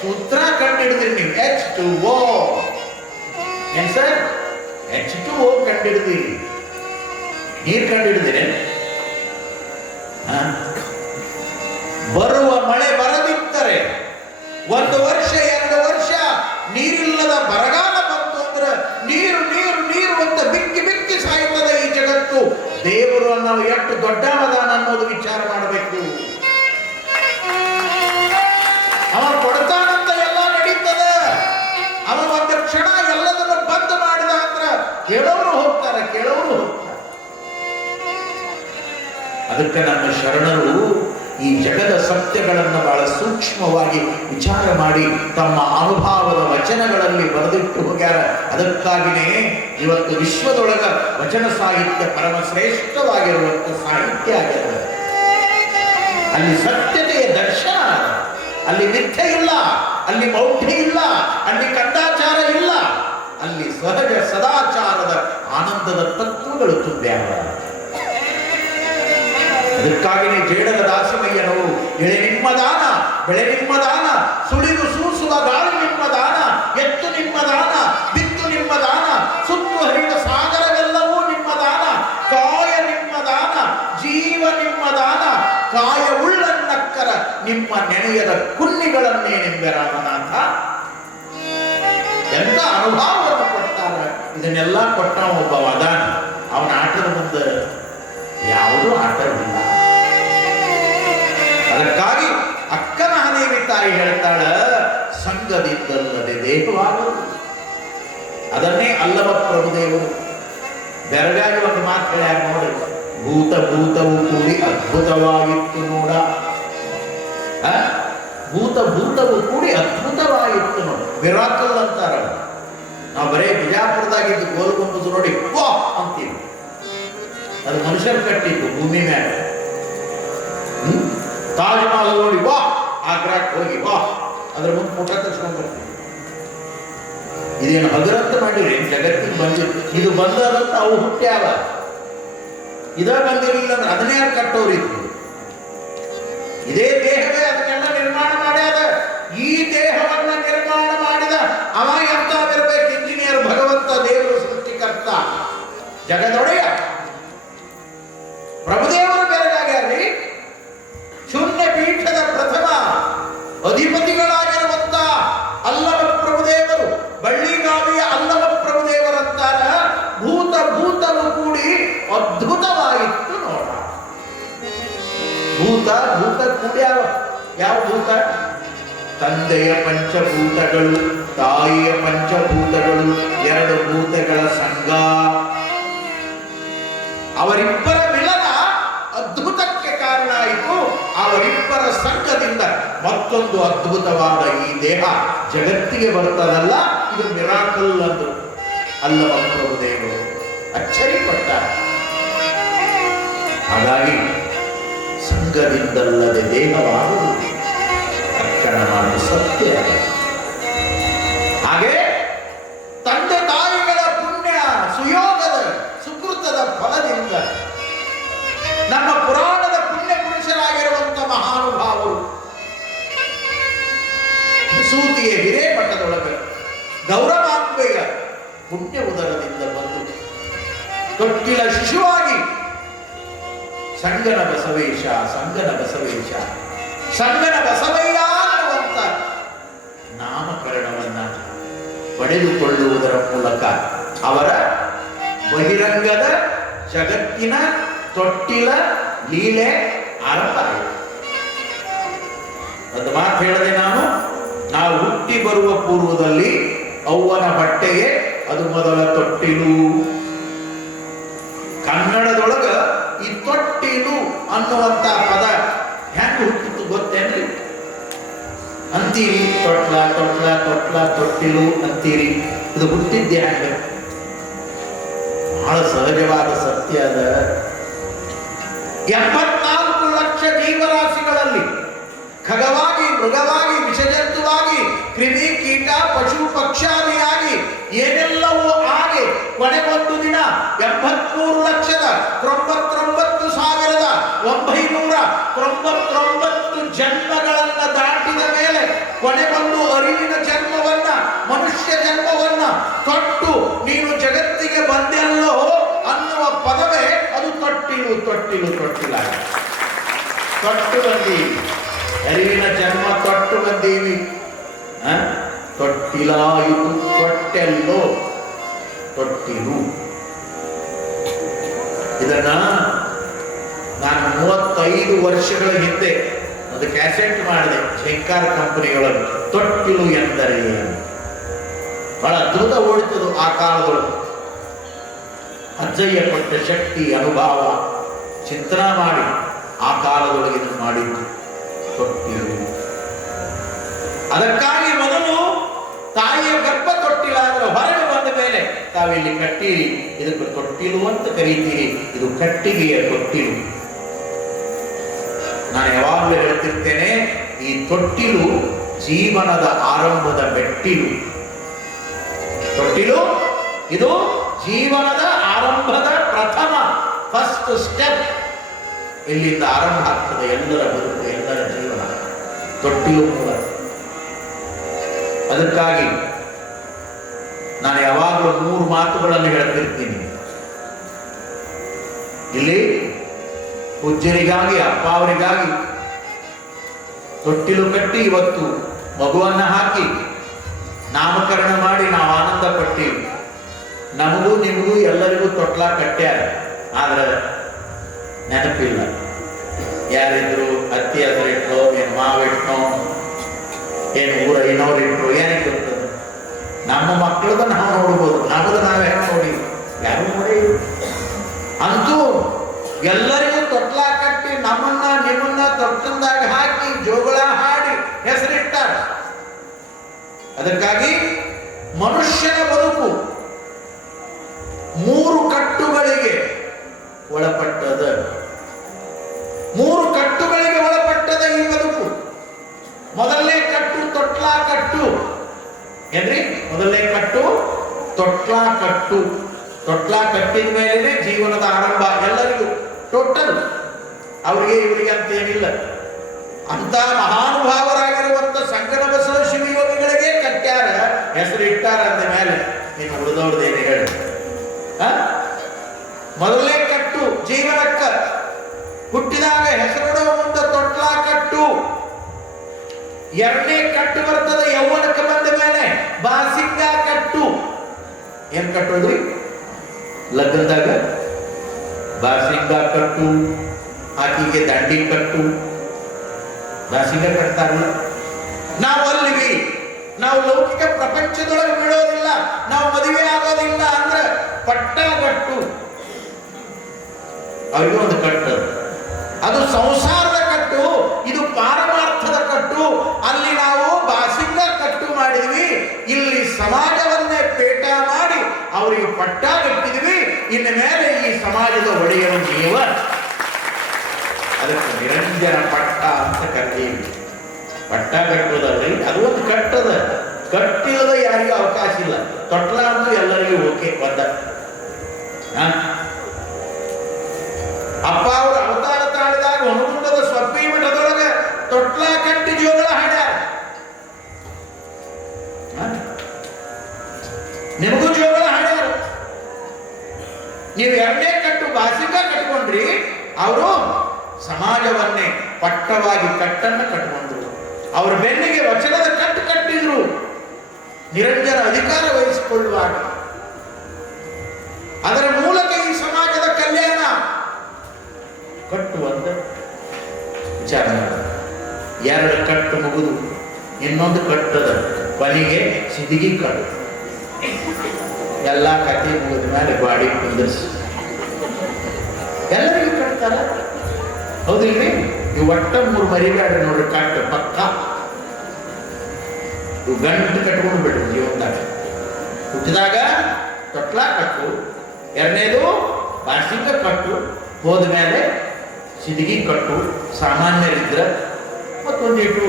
ಸೂತ್ರ ಕಂಡಿಡಿದ್ರಿ ನೀವು. ಎಚ್ ಟು ಓ ಏನ್ ಸರ್? ಎಚ್ ಟು ಓ ಕಂಡಿಡಿದ್ರಿ. ನೀರು ಕಂಡಿಡ್ದಿರಿ. ಬರುವ ಮಳೆ ಬರದಿತ್ತರೆ. ಒಂದು ವರ್ಷ, ಎರಡು ವರ್ಷ ನೀರಿಲ್ಲದ ಬರಗಾಲ ಬಂತು ಅಂದ್ರೆ ನೀರು ನೀರು ನೀರು ಅಂತ ಬಿಕ್ಕಿ ಬಿಕ್ಕಿ ಸಾಯುತ್ತದೆ ಈ ಜಗತ್ತು. ದೇವರು ನಾವು ಎಷ್ಟು ದೊಡ್ಡವದಾನ ಅನ್ನೋದು ವಿಚಾರ ಮಾಡಬೇಕು. ಅದಕ್ಕೆ ನಮ್ಮ ಶರಣರು ಈ ಜಗದ ಸತ್ಯಗಳನ್ನು ಬಹಳ ಸೂಕ್ಷ್ಮವಾಗಿ ವಿಚಾರ ಮಾಡಿ ತಮ್ಮ ಅನುಭವದ ವಚನಗಳಲ್ಲಿ ಬರೆದಿಟ್ಟು ಹೋಗ್ಯಾರ. ಅದಕ್ಕಾಗಿನೇ ಇವತ್ತು ವಿಶ್ವದೊಳಗ ವಚನ ಸಾಹಿತ್ಯ ಪರಮ ಶ್ರೇಷ್ಠವಾಗಿರುವಂಥ ಸಾಹಿತ್ಯ ಆಗಿದೆ ಅಲ್ಲಿ ಸತ್ಯತೆಯ ದರ್ಶನ ಅಲ್ಲಿ ಮಿಥ್ಯ ಇಲ್ಲ, ಅಲ್ಲಿ ಮೌಢ್ಯ ಇಲ್ಲ, ಅಲ್ಲಿ ಕಂದಾಚಾರ ಇಲ್ಲ. ಅಲ್ಲಿ ಸಹಜ ಸದಾಚಾರದ ಆನಂದದ ತತ್ವಗಳು ತುಂಬ್ಯಾವ. ಅದಕ್ಕಾಗಿನೇ ಜೇಡದ ದಾಸಮಯ್ಯನವರು ಎಳೆ ನಿಮ್ಮ ದಾನ, ಬೆಳೆ ನಿಮ್ಮ ದಾನ, ಸುಳಿದು ಸೂಸುವ ಗಾಳಿ ನಿಮ್ಮ ದಾನ, ಎತ್ತು ನಿಮ್ಮ ದಾನ, ಬಿತ್ತು ನಿಮ್ಮ ದಾನ, ಸುತ್ತು ಹರಿದ ಸಾಗರವೆಲ್ಲವೂ ನಿಮ್ಮ ದಾನ, ಕಾಯ ನಿಮ್ಮ ದಾನ, ಜೀವ ನಿಮ್ಮ ದಾನ, ಕಾಯ ನಕ್ಕರ ನಿಮ್ಮ ನೆನೆಯದ ಕುನ್ನಿಗಳನ್ನೇ ನಿಂಬೆ ರಾಮನಾಥ. ಎಂತ ಅನುಭವವನ್ನು ಕೊಡ್ತಾರೆ ಇದನ್ನೆಲ್ಲ ಕೊಟ್ಟ ಒಬ್ಬ ವದಾನ. ಅವನ ಆಟದ ಮುಂದೆ ಯಾವುದೂ ಆಟವಿಲ್ಲ ಅದಕ್ಕಾಗಿ ಅಕ್ಕನ ಹನೇವಿ ತಾಯಿ ಹೇಳ್ತಾಳ ಸಂಘದಿಂದಲ್ಲದೆ ದೇಹವಾಗುವುದು ಅದನ್ನೇ ಅಲ್ಲವ ಪ್ರಭುದೇವರು. ಬೆರಗಾಗಿ ಒಂದು ಮಾತು ಹೇಳ್ಯಾರ ನೋಡಿ, ಭೂತ ಭೂತವು ಕೂಡಿ ಅದ್ಭುತವಾಗಿತ್ತು ನೋಡ? ಭೂತ ಭೂತವು ಕೂಡಿ ಅದ್ಭುತವಾಗಿತ್ತು ನೋಡಿ. ವಿರಾಕಲ್ ಅಂತಾರ. ನಾವು ಬರೇ ಬಿಜಾಪುರದಾಗಿದ್ದು ಗೋಲ್ಗುಂಬುದು ನೋಡಿ ವಾ ಅಂತೀವಿ. ಅದು ಮನುಷ್ಯರು ಕಟ್ಟಿದ್ದು ಭೂಮಿ ಮೇಲೆ ಹ್ಮ್? ತಾಜ್ ಮಹಲ್ ನೋಡಿ ವಾ ಆಗ್ರಾಕ್ ಹೋಗಿ ವಾ ಅದ್ರ ಮುಂದೆ ಫೋಟೋ ತರ್ಸ್ಕೊಂಡ್ ಬರ್ತೀವಿ ಇದೇನು ಹಗರಂತ ಮಾಡಿರಿ ಜಗತ್ತಿಗೆ ಬಂದಿದ್ದು. ಇದು ಬಂದದಂತ ಅವು ಹುಟ್ಟ್ಯಾವ ಇದ ಬಂದಿರಲಿಲ್ಲ ಅಂದ್ರೆ ಅದನ್ನೇ ಯಾರು ಕಟ್ಟೋರಿ ಇದೇ ದೇಹವೇ ಅದನ್ನೆಲ್ಲ ನಿರ್ಮಾಣ ಮಾಡ್ಯಾದ ಈ ದೇಹವನ್ನ ನಿರ್ಮಾಣ ಮಾಡಿದ ಅವ ಎಂತವಿರ್ಬೇಕು ಇಂಜಿನಿಯರ್ ಭಗವಂತ, ದೇವರು ಸೃಷ್ಟಿಕರ್ತ. ಜಗದೊಡೆಯ. ಯಾವ ಭೂತ ತಂದೆಯ ಪಂಚಭೂತಗಳು, ತಾಯಿಯ ಪಂಚಭೂತಗಳು, ಎರಡು ಭೂತಗಳ ಸಂಘ. ಅವರಿಬ್ಬರ ಮಿಲನ ಅದ್ಭುತಕ್ಕೆ ಕಾರಣ ಆಯಿತು. ಅವರಿಬ್ಬರ ಸಂಘದಿಂದ ಮತ್ತೊಂದು ಅದ್ಭುತವಾದ ಈ ದೇಹ ಜಗತ್ತಿಗೆ ಬರ್ತದಲ್ಲ ಇದು ಮಿರಾಕಲ್ ಅಂದು ಅಲ್ಲವ ಪ್ರಭುದೇವರು ಅಚ್ಚರಿಪಟ್ಟ ಹಾಗಾಗಿ ಸಂಘದಿಂದಲ್ಲದೆ ದೇಹವಾಗುವುದು ಮಾತು ಸತ್ಯ. ಹಾಗೆ ತಂದೆ ತಾಯಿಗಳ ಪುಣ್ಯ ಸುಯೋಗದ ಸುಕೃತದ ಫಲದಿಂದ ನಮ್ಮ ಪುರಾಣದ ಪುಣ್ಯ ಪುರುಷರಾಗಿರುವಂತ ಮಹಾನುಭಾವರು ಸೂತಿಯ ಹಿರೇಮಠದೊಳಗೆ ಗೌರವಾಂಬೆಯ ಪುಣ್ಯ ಉದರದಿಂದ ಬಂದು ತೊಟ್ಟಿಲ ಶಿಶುವಾಗಿ ಸಂಗನ ಬಸವೇಶ ಸಂಗನ ಬಸವೇಶ, ಸಂಗನ ಬಸವಯ್ಯ ಪಡೆದುಕೊಳ್ಳುವುದರ ಮೂಲಕ ಅವರ ಬಹಿರಂಗದ ಜಗತ್ತಿನ ತೊಟ್ಟಿಲ ಲೀಲೆ ಆರಂಭ ಒಂದು ಮಾತು ಹೇಳಿದೆ ನಾನು, ನಾವು ಹುಟ್ಟಿ ಬರುವ ಪೂರ್ವದಲ್ಲಿ ಅವ್ವನ ಬಟ್ಟೆಗೆ ಅದು ಮೊದಲ ತೊಟ್ಟಿಲು. ಕನ್ನಡದೊಳಗ ಈ ತೊಟ್ಟಿಲು ಅನ್ನುವಂತ ಪದ ಹೆಂಗ್ ಅಂತೀರಿ? ತೊಟ್ಲ ತೊಟ್ಲ ತೊಟ್ಲ, ತೊಟ್ಟಿಲು ಅಂತೀರಿ. ಇದು ಹುಟ್ಟಿದ್ದೆ ಹಾಗೆ. ಬಹಳ ಸಹಜವಾದ ಸತ್ಯ ಅದ. ಎಪ್ಪತ್ನಾಲ್ಕು ಲಕ್ಷ ಜೀವರಾಶಿಗಳಲ್ಲಿ ಖಗವಾಗಿ, ಮೃಗವಾಗಿ, ವಿಷಜಂತುವಾಗಿ, ಕ್ರಿಮಿ ಕೀಟ, ಪಶು ಪಕ್ಷಾದಿಯಾಗಿ ಏನೆಲ್ಲವೂ ಕೊನೆಗೊಂದು ದಿನ ಎಂಬತ್ಮೂರು ಲಕ್ಷದ ತೊಂಬತ್ತೊಂಬತ್ತು ಸಾವಿರದ ಒಂಬೈನೂರ ತೊಂಬತ್ತೊಂಬತ್ತು ಜನ್ಮಗಳನ್ನ ದಾಟಿದ ಮೇಲೆ ಕೊನೆಗೊಂದು ಅರಿವಿನ ಜನ್ಮವನ್ನ, ಮನುಷ್ಯ ಜನ್ಮವನ್ನ ತೊಟ್ಟು ನೀನು ಜಗತ್ತಿಗೆ ಬಂದೆಲ್ಲೋ ಅನ್ನುವ ಪದವೇ ಅದು ತೊಟ್ಟಿಲು ತೊಟ್ಟಿಲು ತೊಟ್ಟಿಲ್ಲ ತೊಟ್ಟು ಬಂದೀವಿ ಅರಿವಿನ ಜನ್ಮ ತೊಟ್ಟು ಬಂದೀವಿ? ತೊಟ್ಟಿಲಾಯಿತು, ತೊಟ್ಟೆಲ್ಲೋ ತೊಟ್ಟಿಲು ಇದನ್ನ ನಾನು ಮೂವತ್ತೈದು ವರ್ಷಗಳ ಹಿಂದೆ ಒಂದು ಕ್ಯಾಸೆಟ್ ಮಾಡಿದೆ, ಝಂಕಾರ ಕಂಪನಿಗಳನ್ನು ತೊಟ್ಟಿಲು ಎಂದರೆ ಬಹಳ ಅದ್ಭುತ ಓಡಿತದು ಆ ಕಾಲದೊಳಗೆ. ಅಜ್ಜಯ್ಯ ಪಟ್ಟ ಶಕ್ತಿ, ಅನುಭವ, ಚಿಂತನ ಮಾಡಿ ಆ ಕಾಲದೊಳಗೆ ಮಾಡಿದ್ದು ತೊಟ್ಟಿಲು. ಅದಕ್ಕಾಗಿ ಮೊದಲು ತಾಯಿಯ ಗರ್ಭ ತೊಟ್ಟಿಲ್ಲ ಅಂದ್ರೆ ಮೇಲೆ ತಾವಿಲ್ಲಿ ಕಟ್ಟಿರಿ ಇದಕ್ಕೆ ತೊಟ್ಟಿಲು ಅಂತ ಕರೀತೀರಿ, ಇದು ಕಟ್ಟಿಗೆಯ ತೊಟ್ಟಿಲು. ನಾನು ಯಾವಾಗಲೂ ಹೇಳ್ತಿರ್ತೇನೆ, ಈ ತೊಟ್ಟಿಲು ಜೀವನದ ಆರಂಭದ ಮೆಟ್ಟಿಲು ತೊಟ್ಟಿಲು, ಇದು ಜೀವನದ ಆರಂಭದ ಪ್ರಥಮ ಫಸ್ಟ್ ಸ್ಟೆಪ್ ಇಲ್ಲಿಂದ ಆರಂಭ ಆಗ್ತದೆ? ಎಲ್ಲರ ಬದುಕು, ಎಲ್ಲರ ಜೀವನ. ತೊಟ್ಟಿಲು ಅದಕ್ಕಾಗಿ ನಾನು ಯಾವಾಗಲೂ ಮೂರು ಮಾತುಗಳನ್ನು ಹೇಳ್ತಿರ್ತೀನಿ ಇಲ್ಲಿ ಪೂಜ್ಯರಿಗಾಗಿ ಅಪ್ಪ ಅವರಿಗಾಗಿ ತೊಟ್ಟಿಲು ಕಟ್ಟಿ ಇವತ್ತು ಮಗುವನ್ನ ಹಾಕಿ ನಾಮಕರಣ ಮಾಡಿ ನಾವು ಆನಂದ ಪಟ್ಟೀವಿ ನಮಗೂ ನಿಮಗೂ ಎಲ್ಲರಿಗೂ ತೊಟ್ಲ ಕಟ್ಟ್ಯಾರ. ಆದ್ರೆ ನೆನಪಿಲ್ಲ. ಯಾರಿದ್ರು ಅತ್ತಿ ಹೆಸರಿಟ್ರೋ ಏನು ಮಾವಿಟ್ನೋ ಏನು ಊರ ಐನೋರು ಇಟ್ರು ಏನಕ್ಕೆ ನಮ್ಮ ಮಕ್ಕಳದ ನಾವು ನೋಡ್ಬೋದು ನಮ್ಮದು ನಾವೇ ನೋಡಿ ಯಾರು ನೋಡಿ ಅಂತೂ ಎಲ್ಲರಿಗೂ ತೊಟ್ಲ ಕಟ್ಟಿ ನಮ್ಮನ್ನ, ನಿಮ್ಮನ್ನ ತೊಟ್ಟಂದಾಗ ಹಾಕಿ ಜೋಗಳ ಹಾಡಿ ಹೆಸರಿಟ್ಟಾರ. ಅದಕ್ಕಾಗಿ ಮನುಷ್ಯನ ಬದುಕು ಮೂರು ಕಟ್ಟುಗಳಿಗೆ ಒಳಪಟ್ಟದ. ಮೂರು ಕಟ್ಟುಗಳಿಗೆ ಒಳಪಟ್ಟದ ಈ ಬದುಕು. ಮೊದಲನೇ ಕಟ್ಟು ತೊಟ್ಲಾ ಕಟ್ಟು. ಏನ್ರಿ? ಮೊದಲನೇ ಕಟ್ಟು, ತೊಟ್ಲಾ ಕಟ್ಟು. ತೊಟ್ಲಾ ಕಟ್ಟಿದ ಮೇಲೆ ಜೀವನದ ಆರಂಭ ಎಲ್ಲರಿಗೂ, ಟೋಟಲ್. ಅವರಿಗೆ ಇವರಿಗೆ ಅಂತ ಏನಿಲ್ಲ ಅಂತ ಮಹಾನುಭಾವರಾಗಿರುವಂತ ಸಂಕಟ ಬಸವ ಶಿವಯೋಗಿಗಳಿಗೆ ಕಟ್ಟ್ಯಾರ ಹೆಸರು ಇಟ್ಟಾರ ಅಂದ ಮೇಲೆ, ನೀನು ಉಳಿದವ್ರದ್ದೇನು ಹೇಳಿ? ಮೊದಲನೇ ಕಟ್ಟು ಜೀವನಕ್ಕ. ಹುಟ್ಟಿದಾಗ ಹೆಸರು ಮುಂದೆ ತೊಟ್ಲ ಕಟ್ಟು. ಎರಡನೇ ಕಟ್ಟು ಬರ್ತದ ಯೌವನಕ್ಕೆ ಬಂದ ಮೇಲೆ. ಬಾಸಿಂಗ ಕಟ್ಟು. ಏನ್ ಕಟ್ಟೋದ್ರಿ ಲಗ್ನದಾಗ ಬಾಸಿಂಗ ಕಟ್ಟು, ಆಕಿಗೆ ದಂಡಿ ಕಟ್ಟು. ಬಾಸಿಂಗ ಕಟ್ತಾರಲ್ಲ. ನಾವು ಅಲ್ಲಿವಿ ನಾವು ಲೌಕಿಕ ಪ್ರಪಂಚದೊಳಗೆ ಬಿಡೋದಿಲ್ಲ ನಾವು ಮದುವೆ ಆಗೋದಿಲ್ಲ ಅಂದ್ರೆ ಪಟ್ಟಗಟ್ಟು ಅವ್ರಿಗೂ ಒಂದು ಕಟ್ಟು. ಅದು. ಅದು ಸಂಸಾರದ ಕಟ್ಟು ಇದು ಪಾರಮಾರ್ಥದ ಕಟ್ಟು ಅಲ್ಲಿ ನಾವು ಬಾಸಿಂಗ ಕಟ್ಟು ಮಾಡಿದ್ವಿ ಇಲ್ಲಿ ಸಮಾಜವನ್ನೇ ಪೇಟ ಮಾಡಿ ಅವರಿಗೆ ಪಟ್ಟ ಕಟ್ಟಿದ್ವಿ ಇನ್ನು ಮೇಲೆ ಈ ಸಮಾಜದ ಒಡೆಯರು ನೀವ ಅದಕ್ಕೆ ನಿರಂಜನ ಪಟ್ಟ ಅಂತ ಕರೀತೀವಿ ಪಟ್ಟ ಕಟ್ಟೋದಲ್ರಿ ಅದು ಒಂದು ಕಟ್ಟದ ಕಟ್ಟಿಲ್ಲದ ಯಾರಿಗೂ ಅವಕಾಶ ಇಲ್ಲ ತೊಟ್ಲ ಅಂತೂ ಎಲ್ಲರಿಗೂ ಓಕೆ ಬಂದ ಹಾ? ಅಪ್ಪ ಅವರು ಅವತಾರ ತಾಳಿದಾಗ ನೀವು ಎರಡನೇ ಕಟ್ಟು ಬಾಸಿಂಗ ಕಟ್ಕೊಂಡ್ರಿ, ಅವರು ಸಮಾಜವನ್ನೇ ಪಟ್ಟವಾಗಿ ಕಟ್ಟನ್ನು ಕಟ್ಕೊಂಡ್ರು. ಅವ್ರ ಬೆನ್ನಿಗೆ ವಚನದ ಕಟ್ಟು ಕಟ್ಟಿದ್ರು. ನಿರಂಜನ ಅಧಿಕಾರ ವಹಿಸಿಕೊಳ್ಳುವಾಗ. ಅದರ ಮೂಲಕ ಈ ಸಮಾಜದ ಕಲ್ಯಾಣ ಕಟ್ಟುವಂತ ವಿಚಾರ. ಎರಡು ಕಟ್ಟು ಮುಗಿದು, ಇನ್ನೊಂದು ಕಟ್ಟದ ಕೊನೆಗೆ ಸಿದಿಗಿ ಕಟ್ಟು ಎಲ್ಲ ಕಥೆ ಮುಗಿದ ಮೇಲೆ ಬಾಡಿ ಕುಂದಿರಿಸಿ. ಎಲ್ಲರಿಗೂ ಕಟ್ತಾರ ಹೌದಿಲ್ರಿ? ಇವು ಒಟ್ಟ ಮೂರು ಮರಿಬೇಡ್ರಿ ನೋಡ್ರಿ ಕಟ್ಟ ಪಕ್ಕ. ಇವು ಗಂಟು ಕಟ್ಕೊಂಡು ಬಿಡ್ರಿ ಜೀವನದಾಗ. ಹುಟ್ಟಿದಾಗ ತೊಟ್ಲ ಕಟ್ಟು, ಎರಡನೇದು ಬಾಸಿಂಗ ಕಟ್ಟು, ಹೋದ ಮೇಲೆ ಸಿದಗಿ ಕಟ್ಟು, ಸಾಮಾನ್ಯರಿದ್ರೆ ಮತ್ತೊಂದಿಟ್ಟು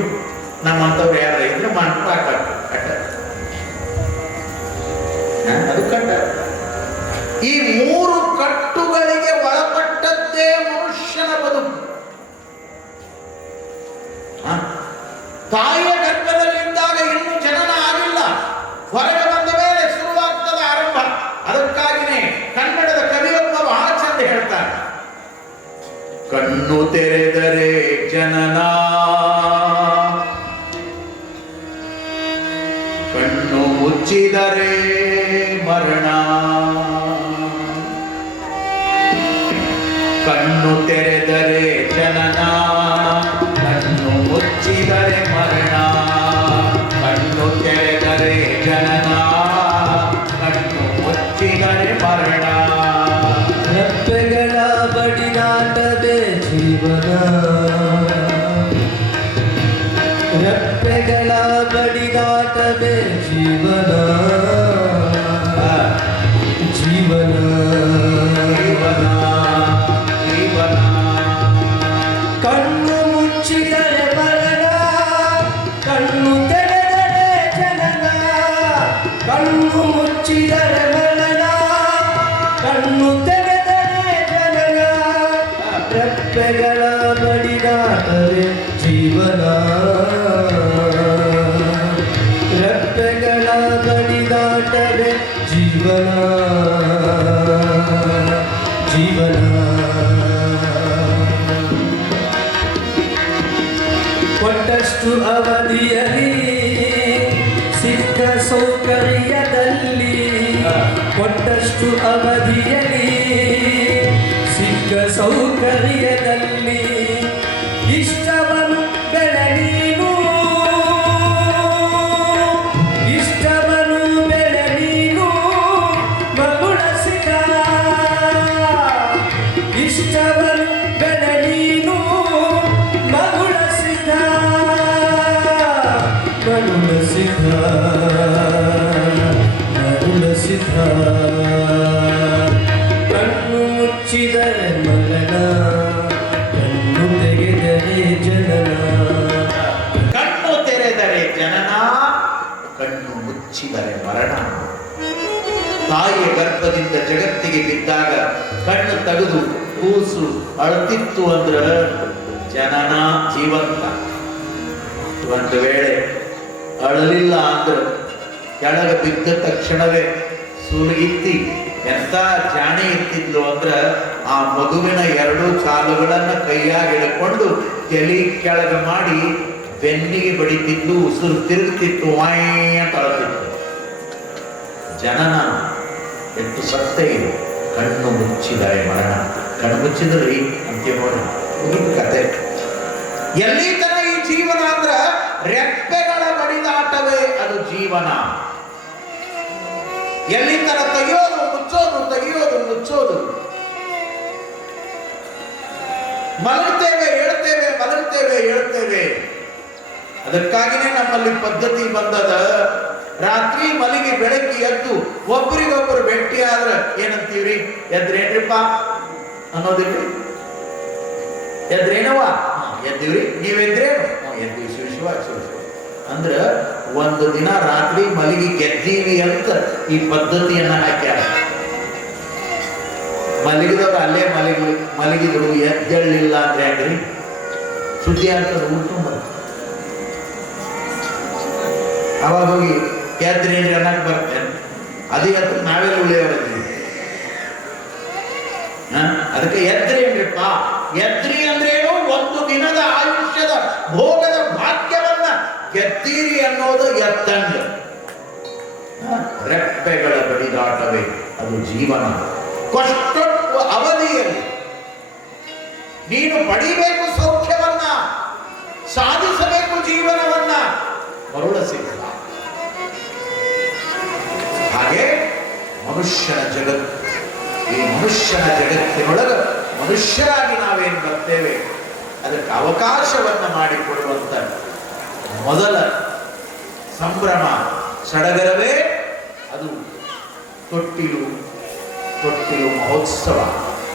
ನಮ್ಮಂಥವ್ರು ಯಾರ ಇದ್ರೆ ಮಂಟಪ ಕಟ್ಟು ಕಟ್ಟ? ಅದು ಕಟ್ಟ ಈ ಮೂರು ಕಟ್ಟುಗಳಿಗೆ ಒಳಪಟ್ಟದ್ದೇ ಮನುಷ್ಯನ ಬದುಕು. ತಾಯಿಯ ಗರ್ಭದಲ್ಲಿದ್ದಾಗ ಇನ್ನು ಜನನ ಆಗಿಲ್ಲ. ಹೊರಗೆ ಬಂದ ಮೇಲೆ ಶುರುವಾಗ್ತದ ಆರಂಭ. ಅದಕ್ಕಾಗಿನೇ ಕನ್ನಡದ ಕವಿಯೊಬ್ಬ ಬಹಳ ಚಂದ ಹೇಳ್ತಾರೆ ಕಣ್ಣು ತೆರೆದರೆ ಜನನ. ಕಣ್ಣು ಮುಚ್ಚಿದರೆ ಮರಣ ಇಷ್ಟವನ್ನು ಬೆಳೆನೀನು ಮಗುಳಸಿದ. ಮಗುಳಸಿದ. ಮಗುಳಸಿದ. ಕಣ್ಣು ಮುಚ್ಚಿದರೆ ಮರಣ ಕಣ್ಣು ತೆಗೆದರೆ ಜನನ. ಕಣ್ಣು ತೆರೆದರೆ ಜನನ. ಕಣ್ಣು ಮುಚ್ಚಿದರೆ ಮರಣ. ತಾಯಿಯ ಗರ್ಭದಿಂದ ಜಗತ್ತಿಗೆ ಬಿದ್ದಾಗ ಕಣ್ಣು ತೆಗೆದು ಕೂಸು ಅಳ್ತಿತ್ತು ಅಂದ್ರ ಜನನ ಜೀವಂತ. ಒಂದು ವೇಳೆ ಅಳಲಿಲ್ಲ ಅಂದ್ರ ಕೆಳಗೆ ಬಿದ್ದ ತಕ್ಷಣವೇ ಸುಲಗಿತ್ತಿ ಎಂತ ಜಾಣಿ ಇರ್ತಿದ್ಲು ಅಂದ್ರ ಆ ಮಗುವಿನ ಎರಡು ಕಾಲುಗಳನ್ನ ಕೈಯಾಗಿ ಹಿಡ್ಕೊಂಡು ತಲೆ ಕೆಳಗೆ ಮಾಡಿ ಬೆನ್ನಿಗೆ ಬಡಿತಿದ್ದು, ಉಸಿರು ತಿರುಗ್ತಿತ್ತು, ವಾಯ ತಳತಿತ್ತು ಜನನ ಎಷ್ಟು ಇದು. ಕಣ್ಣು ಮುಚ್ಚಿದರೆ ಮರಣ. ಕಣ್ಣು ಮುಚ್ಚಿದ್ರಿ ಅಂತ್ಯ ನೋಡಿ ಮುಗಿದ ಕತೆ. ಎಲ್ಲಿ ತನ ಈ ಜೀವನ ಅಂದ್ರ ರೆಪ್ಪೆಗಳ ಬಡಿದಾಟವೇ ಅದು ಜೀವನ. ಎಲ್ಲಿ ತನ ತೆಗೆಯೋದು ಮುಚ್ಚೋದು ತೆಗೆಯೋದು ಮುಚ್ಚೋದು. ಮಲಗುತ್ತೇವೆ ಹೇಳ್ತೇವೆ ಮಲಗುತ್ತೇವೆ ಹೇಳ್ತೇವೆ ಅದಕ್ಕಾಗಿನೇ ನಮ್ಮಲ್ಲಿ ಪದ್ಧತಿ ಬಂದದ. ರಾತ್ರಿ ಮಲಗಿ ಬೆಳಗ್ಗೆ ಎದ್ದು ಒಬ್ಬರಿಗೊಬ್ಬರು ಭೇಟಿ ಆದ್ರ ಏನಂತೀವ್ರಿ ಎದ್ರೇನ್ರಿಪ್ಪ? ಅನ್ನೋದಿಲ್ರಿ ಎದ್ರೇನವ ಎದ್ದೀವ್ರಿ? ನೀವೆದ್ರೇನು? ಹ್ಞೂ ಎದ್ದೀವಿ ಶಿವ ಶಿವ ಶಿವ ಶಿವ. ಅಂದ್ರ ಒಂದು ದಿನ ರಾತ್ರಿ ಮಲಗಿ ಗೆದ್ದೀವಿ ಅಂತ ಈ ಪದ್ಧತಿಯನ್ನ ಹಾಕ್ಯಾರ. ಮಲಗಿದವ್ರು ಅಲ್ಲೇ ಮಲಗಿ ಮಲಗಿದ್ರು ಎದ್ದೇಳಲಿಲ್ಲ ಅಂದ್ರೆ ಯಾಕ್ರಿ ಸುದ್ದಿ ಅಂತ ಉಳ್ಕೊಂಡ್ ಅವಾಗ ಹೋಗಿ ಎದ್ರೇನ್ರಿ ಅನ್ನಕ್ ಬರ್ತೇನೆ ಅದೇ ಅಂತ ನಾವೇ ಉಳಿಯೋರಿದ್ದೀವಿ ಗೆದ್ದೀರಿ ಅನ್ನೋದು ಎತ್ತಂಗ? ರೆಪ್ಪೆಗಳ ಬಡಿದಾಟವೇ ಅದು ಜೀವನ. ಕೊಷ್ಟೊಟ್ಟು ಅವಧಿಯಲ್ಲಿ ನೀನು ಪಡಿಬೇಕು ಸೌಖ್ಯವನ್ನ, ಸಾಧಿಸಬೇಕು ಜೀವನವನ್ನ, ಮರುಳ ಸಿಗಲ್ಲ. ಹಾಗೆ ಮನುಷ್ಯನ ಜಗತ್ತು ಈ ಮನುಷ್ಯನ ಜಗತ್ತಿನೊಳಗ ಮನುಷ್ಯರಾಗಿ ನಾವೇನು ಬರ್ತೇವೆ? ಅದಕ್ಕೆ ಅವಕಾಶವನ್ನ ಮಾಡಿಕೊಡುವಂತ ಮೊದಲ ಸಂಭ್ರಮ ಸಡಗರವೇ ಅದು ತೊಟ್ಟಿಲು ತೊಟ್ಟಿಲು ಮಹೋತ್ಸವ.